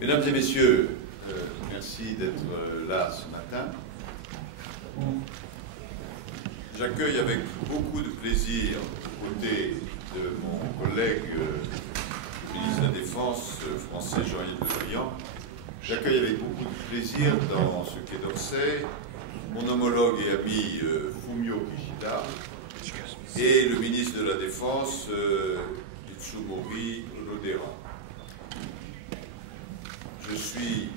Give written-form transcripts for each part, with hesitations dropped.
Mesdames et messieurs, merci d'être là ce matin. J'accueille avec beaucoup de plaisir, aux côtés de mon collègue ministre de la Défense français Jean-Yves Le Drian, j'accueille avec beaucoup de plaisir dans ce Quai d'Orsay mon homologue et ami Fumio Kishida et le ministre de la Défense Itsumori Lodera. Je suis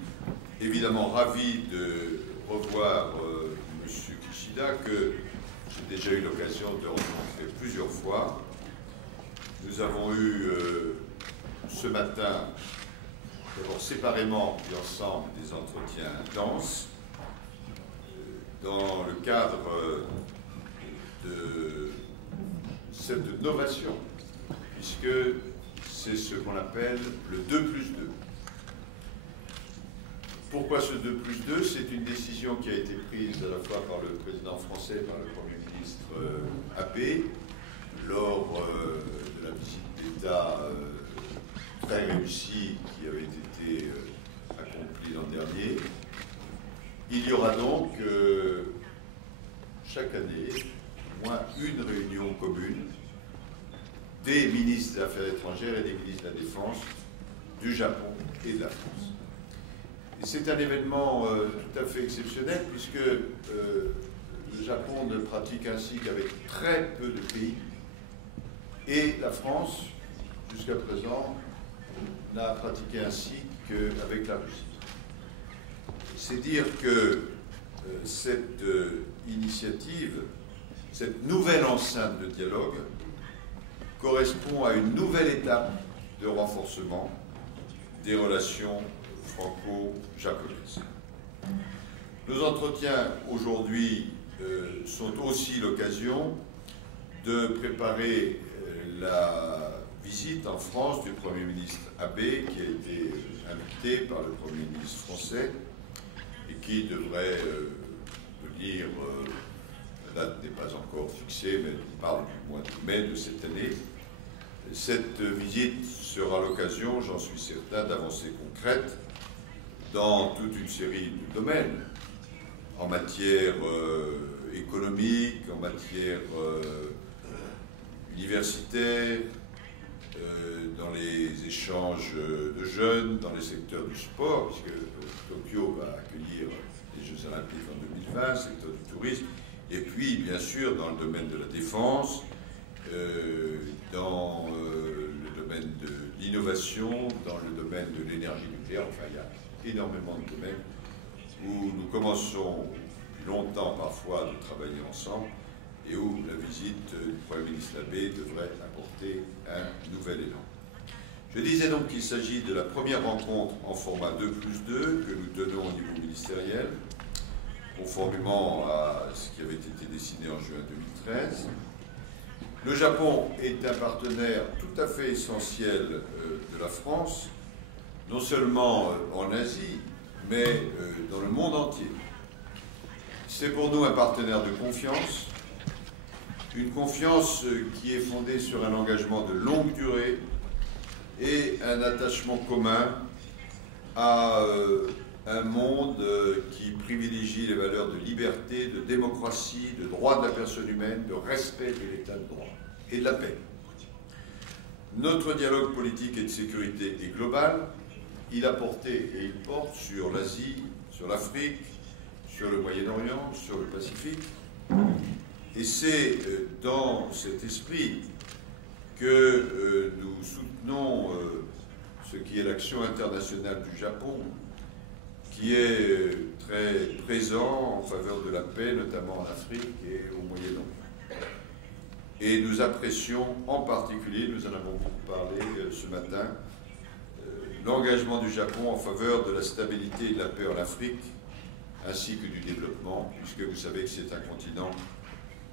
évidemment ravi de revoir M. Kishida, que j'ai déjà eu l'occasion de rencontrer plusieurs fois. Nous avons eu ce matin, d'abord séparément puis ensemble, des entretiens denses dans le cadre de cette novation, puisque c'est ce qu'on appelle le 2+2. Pourquoi ce 2+2? C'est une décision qui a été prise à la fois par le président français et par le Premier ministre Abe lors de la visite d'État très réussie qui avait été accomplie l'an dernier. Il y aura donc chaque année au moins une réunion commune des ministres des Affaires étrangères et des ministres de la Défense du Japon et de la France. C'est un événement tout à fait exceptionnel puisque le Japon ne pratique ainsi qu'avec très peu de pays et la France, jusqu'à présent, n'a pratiqué ainsi qu'avec la Russie. C'est dire que cette initiative, cette nouvelle enceinte de dialogue correspond à une nouvelle étape de renforcement des relations franco-japonaises. Nos entretiens aujourd'hui sont aussi l'occasion de préparer la visite en France du Premier ministre Abe, qui a été invité par le Premier ministre français et qui devrait venir, la date n'est pas encore fixée, mais on parle du mois de mai de cette année. Cette visite sera l'occasion, j'en suis certain, d'avancées concrètes dans toute une série de domaines, en matière économique, en matière universitaire, dans les échanges de jeunes, dans les secteurs du sport, puisque Tokyo va accueillir les Jeux Olympiques en 2020, secteur du tourisme, et puis bien sûr dans le domaine de la défense, dans le domaine de l'innovation, dans le domaine de l'énergie nucléaire. Enfin, il y a énormément de domaines où nous commençons depuis longtemps parfois de travailler ensemble et où la visite du Premier ministre Abe devrait apporter un nouvel élan. Je disais donc qu'il s'agit de la première rencontre en format 2+2 que nous tenons au niveau ministériel, conformément à ce qui avait été décidé en juin 2013. Le Japon est un partenaire tout à fait essentiel de la France, non seulement en Asie, mais dans le monde entier. C'est pour nous un partenaire de confiance, une confiance qui est fondée sur un engagement de longue durée et un attachement commun à un monde qui privilégie les valeurs de liberté, de démocratie, de droit de la personne humaine, de respect de l'état de droit et de la paix. Notre dialogue politique et de sécurité est global. Il a porté et il porte sur l'Asie, sur l'Afrique, sur le Moyen-Orient, sur le Pacifique. Et c'est dans cet esprit que nous soutenons ce qui est l'action internationale du Japon, qui est très présent en faveur de la paix, notamment en Afrique et au Moyen-Orient. Et nous apprécions en particulier, nous en avons beaucoup parlé ce matin, l'engagement du Japon en faveur de la stabilité et de la paix en Afrique, ainsi que du développement, puisque vous savez que c'est un continent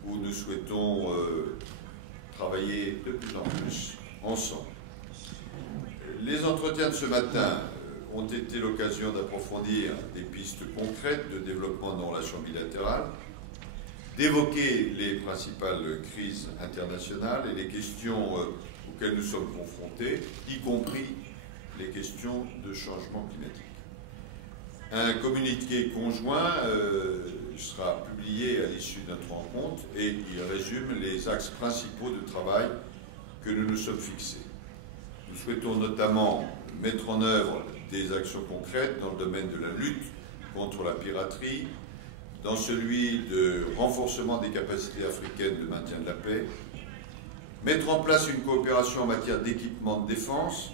où nous souhaitons travailler de plus en plus ensemble. Les entretiens de ce matin ont été l'occasion d'approfondir des pistes concrètes de développement de nos relations bilatérales, d'évoquer les principales crises internationales et les questions auxquelles nous sommes confrontés, y compris les questions de changement climatique. Un communiqué conjoint sera publié à l'issue de notre rencontre et il résume les axes principaux de travail que nous nous sommes fixés. Nous souhaitons notamment mettre en œuvre des actions concrètes dans le domaine de la lutte contre la piraterie, dans celui de renforcement des capacités africaines de maintien de la paix, mettre en place une coopération en matière d'équipement de défense,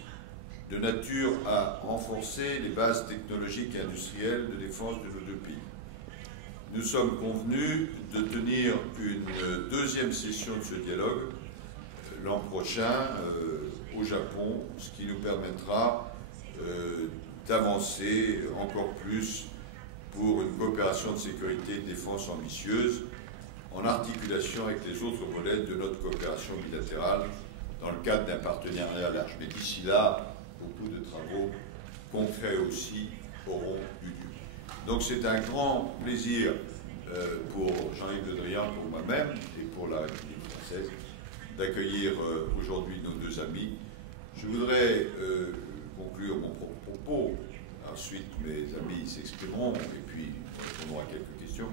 de nature à renforcer les bases technologiques et industrielles de défense de nos deux pays. Nous sommes convenus de tenir une deuxième session de ce dialogue l'an prochain au Japon, ce qui nous permettra d'avancer encore plus pour une coopération de sécurité et de défense ambitieuse en articulation avec les autres volets de notre coopération bilatérale dans le cadre d'un partenariat large. Mais d'ici là, beaucoup de travaux concrets aussi auront eu lieu. Donc c'est un grand plaisir pour Jean-Yves Le Drian, pour moi-même et pour la République française d'accueillir aujourd'hui nos deux amis. Je voudrais conclure mon propos, ensuite mes amis s'exprimeront et puis répondront à quelques questions,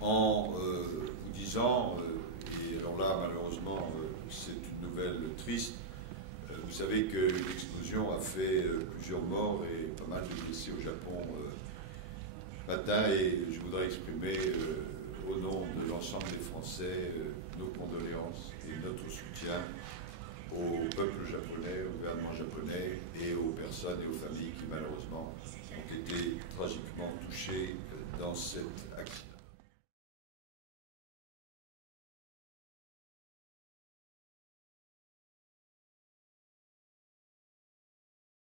en vous disant, et alors là malheureusement c'est une nouvelle triste, vous savez que l'explosion a fait plusieurs morts et pas mal de blessés au Japon matin, et je voudrais exprimer au nom de l'ensemble des Français nos condoléances et notre soutien au peuple japonais, au gouvernement japonais et aux personnes et aux familles qui malheureusement ont été tragiquement touchées dans cet accident.